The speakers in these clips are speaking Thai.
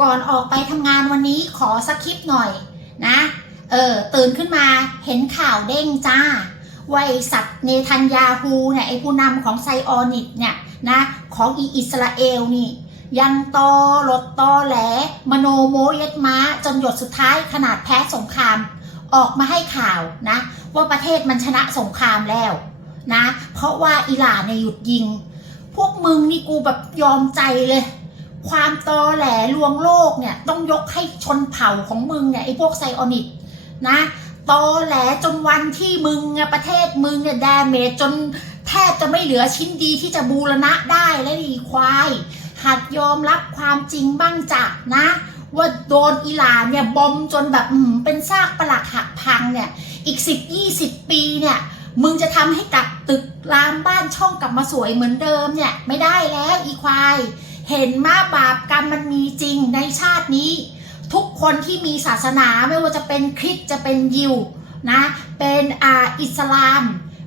ก่อนออกไปทำงานวันนี้ขอสคริปหน่อยนะ เออตื่นขึ้นมาเห็นข่าวเด้งจ้าว่าไอสัตว์เนทันยาฮูเนี่ยไอผู้นำของไซออนิกเนี่ยนะของอีอิสราเอลนี่ ยังตอหลดตอแหล มโนโมเย็ดม้า จนหยดสุดท้ายขนาดแพ้สงคราม ออกมาให้ข่าวนะ ว่าประเทศมันชนะสงครามแล้วนะ เพราะว่าอิหร่านเนี่ยหยุดยิง พวกมึงนี่กูแบบยอมใจเลย ความตอแหลลวงโลกเนี่ยต้องยกให้ชนเผ่าของมึงเนี่ยไอ้พวกไซออนิกนะตอแหลจนวันที่มึงประเทศมึงเนี่ยแดเมจจนแทบจะไม่เหลือชิ้นดีที่จะบูรณะได้แล้วอีควาย หัดยอมรับความจริงบ้างจ้ะนะ ว่าโดนอิหร่านเนี่ยบอมจนแบบอืมเป็นซากปลักหักพังเนี่ย อีก10 20ปีเนี่ยมึงจะทำให้กลับตึกรามบ้านช่องกลับมาสวยเหมือนเดิมเนี่ย ไม่ได้แล้วอีควาย เห็นมาบาปกรรมมันมีจริงในชาตินี้ ทุกคนที่มีศาสนาไม่ว่าจะเป็นคริสจะเป็นยิวนะเป็นอ่าอิสลาม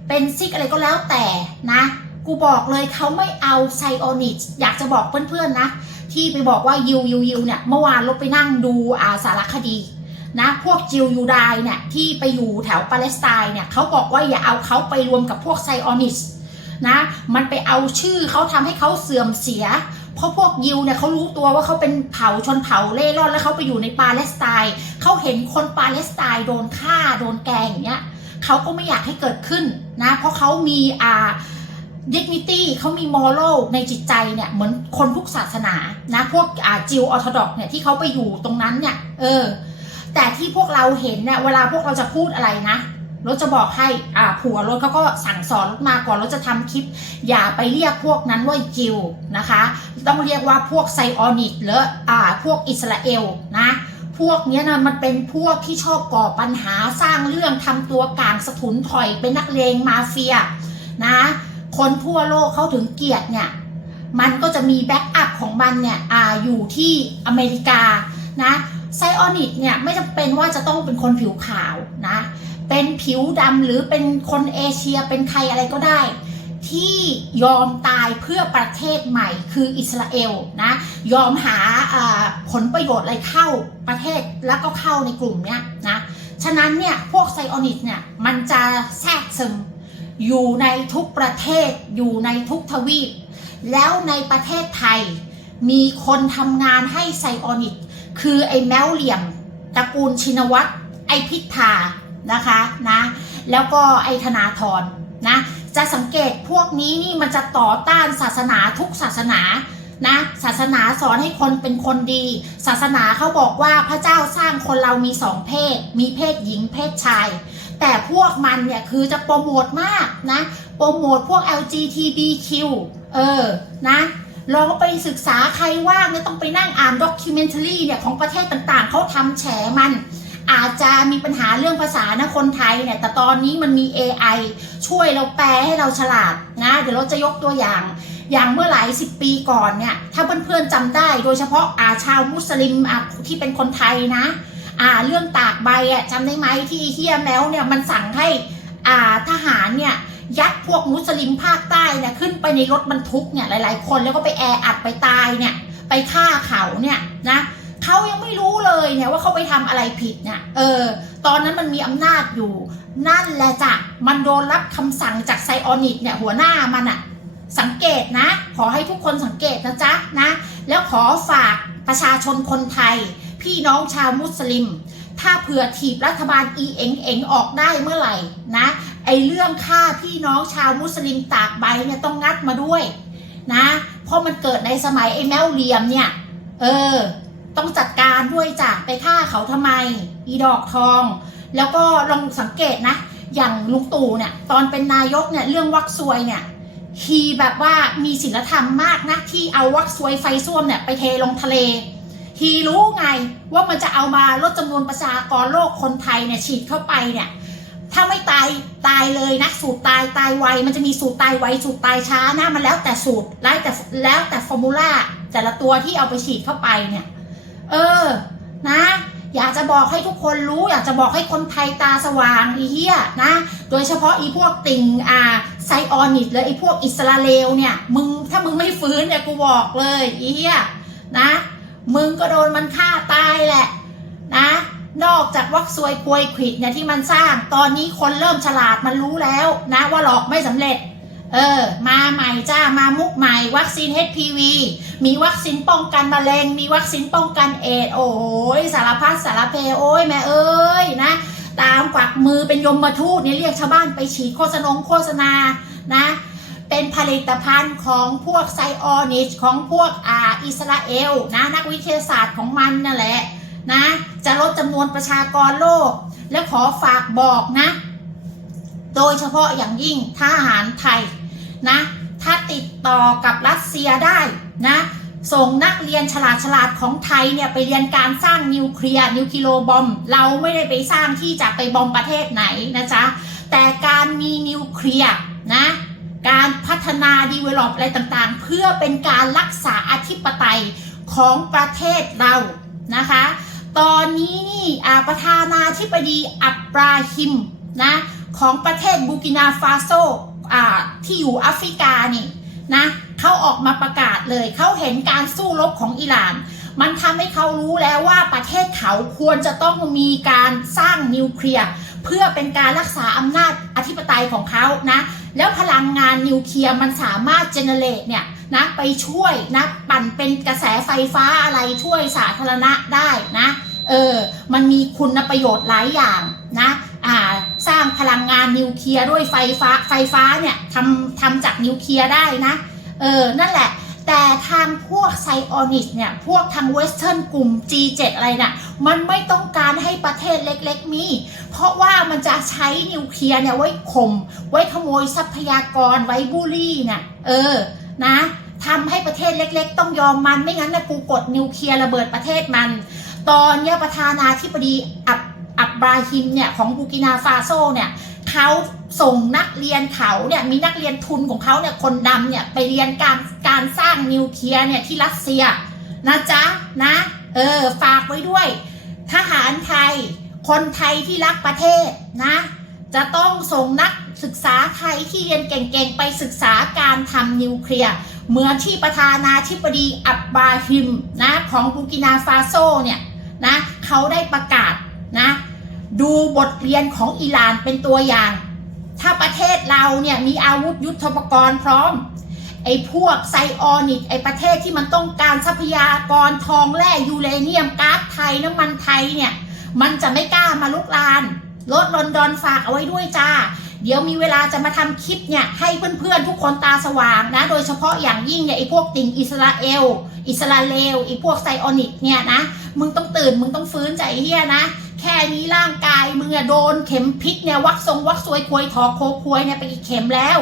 เป็นซิกอะไรก็แล้วแต่นะกูบอกเลยเขาไม่เอาไซออนิกอยากจะบอกเพื่อนๆนะ ที่ไปบอกว่ายิวยิวยิวเนี่ยเมื่อวานลบไปนั่งดูอาสารคดีนะพวกจิวยูไดเนี่ยที่ไปอยู่แถวปาเลสไตน์เนี่ยเขาบอกว่าอย่าเอาเขาไปรวมกับพวกไซออนิสนะมันไปเอาชื่อเขาทำให้เขาเสื่อมเสีย เพราะพวกยิวเนี่ยเขารู้ตัวว่าเขาเป็นเผ่าชนเผ่าเล่ร่อนแล้วเขาไปอยู่ในปาเลสไตน์เขาเห็นคนปาเลสไตน์โดนฆ่าโดนแกงอย่างเงี้ยเขาก็ไม่อยากให้เกิดขึ้นนะเพราะเขามีอ่า dignity เขามี moral ในจิตใจเนี่ยเหมือนคนทุกศาสนานะพวกอ่าจิวออร์โธดอกเนี่ยที่เขาไปอยู่ตรงนั้นเนี่ยเออแต่ที่พวกเราเห็นเนี่ยเวลาพวกเราจะพูดอะไรนะ รถจะบอกให้อ่าผัวรถเขาก็สั่งสอนรถมาก่อนรถจะทำคลิป อย่าไปเรียกพวกนั้นว่าจิวนะคะ ต้องเรียกว่าพวกไซออนิกหรืออ่าพวกอิสราเอลนะพวกนี้นะมันเป็นพวกที่ชอบก่อปัญหาสร้างเรื่องทำตัวกลางสะทุนถอยเป็นนักเลงมาเฟียนะ คนทั่วโลกเขาถึงเกลียดเนี่ย มันก็จะมีแบ็กอัพของมันเนี่ยออยู่ที่อเมริกานะไซออนิกเนี่ยไม่จำเป็นว่าจะต้องเป็นคนผิวขาวนะ เป็นผิวดำหรือเป็นคนเอเชียเป็นใครอะไรก็ได้ ที่ยอมตายเพื่อประเทศใหม่คืออิสราเอลนะยอมหาผลประโยชน์อะไรเข้าประเทศแล้วก็เข้าในกลุ่มเนี้ยนะฉะนั้นเนี่ยพวกไซออนิกเนี่ยมันจะแทรกซึมอยู่ในทุกประเทศอยู่ในทุกทวีป แล้วในประเทศไทย มีคนทำงานให้ไซออนิกคือไอ้แมวเหลี่ยมตระกูลชินวัตรไอ้พิธา นะคะนะแล้วก็ไอ้ธนาธรนะจะสังเกตพวกนี้นี่มันจะต่อต้านศาสนาทุกศาสนานะศาสนาสอนให้คนเป็นคนดี ศาสนาเขาบอกว่าพระเจ้าสร้างคนเรามีสองเพศ มีเพศหญิงเพศชาย แต่พวกมันเนี่ยคือจะโปรโมทมากนะโปรโมทพวก LGBTQ เออนะลองไปศึกษาใครว่างเนี่ยต้องไปนั่งอ่านด็อกิเมนท a รีเนี่ยของประเทศต่างๆ เขาทำแฉมัน อาจจะมีปัญหาเรื่องภาษานะคนไทยเนี่ยแต่ตอนนี้มันมี AI ช่วยเราแปลให้เราฉลาดนะเดี๋ยวเราจะยกตัวอย่างอย่างเมื่อหลายสิบปีก่อนเนี่ยถ้าเพื่อนๆจำได้ โดยเฉพาะอาชาวมุสลิมที่เป็นคนไทยนะอ่าเรื่องตากใบอะจำได้ไหมที่เฮียแมวเนี่ยมันสั่งให้อ่าทหารเนี่ยยัดพวกมุสลิมภาคใต้เนี่ยขึ้นไปในรถบรรทุกเนี่ยหลาย ๆ คนแล้วก็ไปแออัดไปตายเนี่ยไปฆ่าเขาเนี่ยนะ เขายังไม่รู้เลยเนี่ยว่าเขาไปทำอะไรผิดเนี่ยเออ ตอนนั้นมันมีอำนาจอยู่ นั่นแหละจ้ะมันโดนรับคำสั่งจากไซออนิกเนี่ยหัวหน้ามันอะสังเกตนะ ขอให้ทุกคนสังเกตนะจ๊ะนะ แล้วขอฝากประชาชนคนไทย พี่น้องชาวมุสลิม ถ้าเผื่อถีบรัฐบาลอีเอ็งเอ็งออกได้เมื่อไหร่นะ ไอเรื่องฆ่าพี่น้องชาวมุสลิมตากใบเนี่ยต้องงัดมาด้วยนะ เพราะมันเกิดในสมัยไอ้แมวเหลียมเนี่ย เออ ต้องจัดการด้วยจ้ะไปฆ่าเขาทำไม อีดอกทอง แล้วก็ลองสังเกตนะ อย่างลุงตู่เนี่ยตอนเป็นนายกเนี่ยเรื่องวักซวยเนี่ยฮีแบบว่ามีศีลธรรมมากนะที่เอาวักซวยไฟส้วมเนี่ยไปเทลงทะเลฮีรู้ไงว่ามันจะเอามาลดจำนวนประชากรโลกคนไทยเนี่ยฉีดเข้าไปเนี่ยถ้าไม่ตายตายเลยนะสูตรตายตายไวมันจะมีสูตรตายไวสูตรตายช้านะมันแล้วแต่สูตรแล้วแต่แล้วแต่ฟอร์มูลาแต่ละตัวที่เอาไปฉีดเข้าไปเนี่ย เออ นะ อยากจะบอกให้ทุกคนรู้ อยากจะบอกให้คนไทยตาสว่างอีเหี้ยนะ โดยเฉพาะอีพวกติ่งอ่าไซออนิกเลยไอพวกอิสราเอลเนี่ย มึงถ้ามึงไม่ฟื้นเนี่ยกูบอกเลยอีเหี้ยนะ มึงก็โดนมันฆ่าตายแหละ นะนอกจากวักซวยควยขิดเนี่ยที่มันสร้าง ตอนนี้คนเริ่มฉลาดมันรู้แล้วนะว่าหลอกไม่สำเร็จ เออ มาใหม่จ้า มามุกใหม่ วัคซีน HPV มีวัคซีนป้องกันมะเร็ง มีวัคซีนป้องกันเอดโอ้ยสารพัดสารเพโอ้ยแม่เอ้ยนะ ตามกวักมือเป็นยมมาทูตนี่เรียกชาวบ้านไปฉีดโฆษณงโฆษณานะ เป็นผลิตภัณฑ์ของพวกไซออนิชของพวกอ่าอิสราเอลนะนักวิทยาศาสตร์ของมันนั่นแหละนะ จะลดจำนวนประชากรโลก และขอฝากบอกนะ โดยเฉพาะอย่างยิ่งทหารไทยนะ ถ้าติดต่อกับรัสเซียได้นะส่งนักเรียนฉลาดฉลาดๆของไทยเนี่ยไปเรียนการสร้างนิวเคลียร์นิวกิโลบอม เราไม่ได้ไปสร้างที่จะไปบอมประเทศไหนนะจ๊ะแต่การมีนิวเคลียร์นะการพัฒนาดีเวล็อปอะไรต่างๆ เพื่อเป็นการรักษาอธิปไตยของประเทศเรานะคะ ตอนนี้นี่ประธานาธิบดีอับราฮิมนะ ของประเทศบูกินาฟาโซที่อยู่แอฟริกานี่นะเขาออกมาประกาศเลยเขาเห็นการสู้รบของอิหร่าน มันทำให้เขารู้แล้วว่าประเทศเขาควรจะต้องมีการสร้างนิวเคลียร์เพื่อเป็นการรักษาอำนาจอธิปไตยของเขานะแล้วพลังงานนิวเคลียร์มันสามารถเจเนเรตเนี่ยนะไปช่วยนะปั่นเป็นกระแสไฟฟ้าอะไรช่วยสาธารณะได้นะเออมันมีคุณประโยชน์หลายอย่างนะางพลังงานนิวเคลียร์ด้วยไฟฟ้าไฟฟ้าเนี่ยทำทำจากนิวเคลียร์ได้นะ เออ นั่นแหละ แต่ทางพวกไซออนิสเนี่ย พวกทางเวสเทิร์นกลุ่ม G7 อะไรน่ะ มันไม่ต้องการให้ประเทศเล็กๆมี เพราะว่ามันจะใช้นิวเคลียร์เนี่ยไว้ข่ม ไว้ขโมยทรัพยากร ไว้บูลลี่เนี่ย เออ นะทำให้ประเทศเล็ก ๆ ต้องยอมมัน ไม่งั้นนะกูกดนิวเคลียร์ระเบิดประเทศมัน ตอนเนี้ยประธานาธิบดีอับ อับบราฮิมเนี่ยของบูกินาฟาโซเนี่ยเขาส่งนักเรียนเขาเนี่ยมีนักเรียนทุนของเขาเนี่ยคนดำเนี่ยไปเรียนการการสร้างนิวเคลียร์เนี่ยที่รัสเซียนะจ๊ะนะเออฝากไว้ด้วย ทหารไทย คนไทยที่รักประเทศนะ จะต้องส่งนักศึกษาไทยที่เรียนเก่งๆ ไปศึกษาการทำนิวเคลียร์เหมือนที่ประธานาธิบดีอับบาฮิมนะของบูกินาฟาโซเนี่ยนะเขาได้ประกาศนะ ดูบทเรียนของอิหร่านเป็นตัวอย่าง ถ้าประเทศเราเนี่ยมีอาวุธยุทโธปกรณ์พร้อม ไอ้พวกไซออนิกไอ้ประเทศที่มันต้องการทรัพยากรทองแร่ยูเรเนียมก๊าซไทยน้ำมันไทยเนี่ย มันจะไม่กล้ามาลุกลานรถลอนดอนฝากเอาไว้ด้วยจ้า เดี๋ยวมีเวลาจะมาทำคลิปเนี่ย ให้เพื่อนๆทุกคนตาสว่างนะ โดยเฉพาะอย่างยิ่งเนี่ยไอ้พวกติ่งอิสราเอล อิสราเอลไอ้พวกไซออนิกเนี่ยนะ มึงต้องตื่นมึงต้องฟื้นใจเฮียนะ แค่นี้ร่างกายมึงอะโดนเข็มพิษเนี่ยวักทรงวักซวยควยถอโคควยเนี่ยไปกี่เข็มแล้ว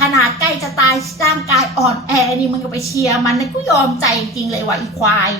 ขนาดใกล้จะตายร่างกายอ่อนแอนี่มึงก็ไปเชียร์มันนะกูยอมใจจริงเลยว่ะอีควาย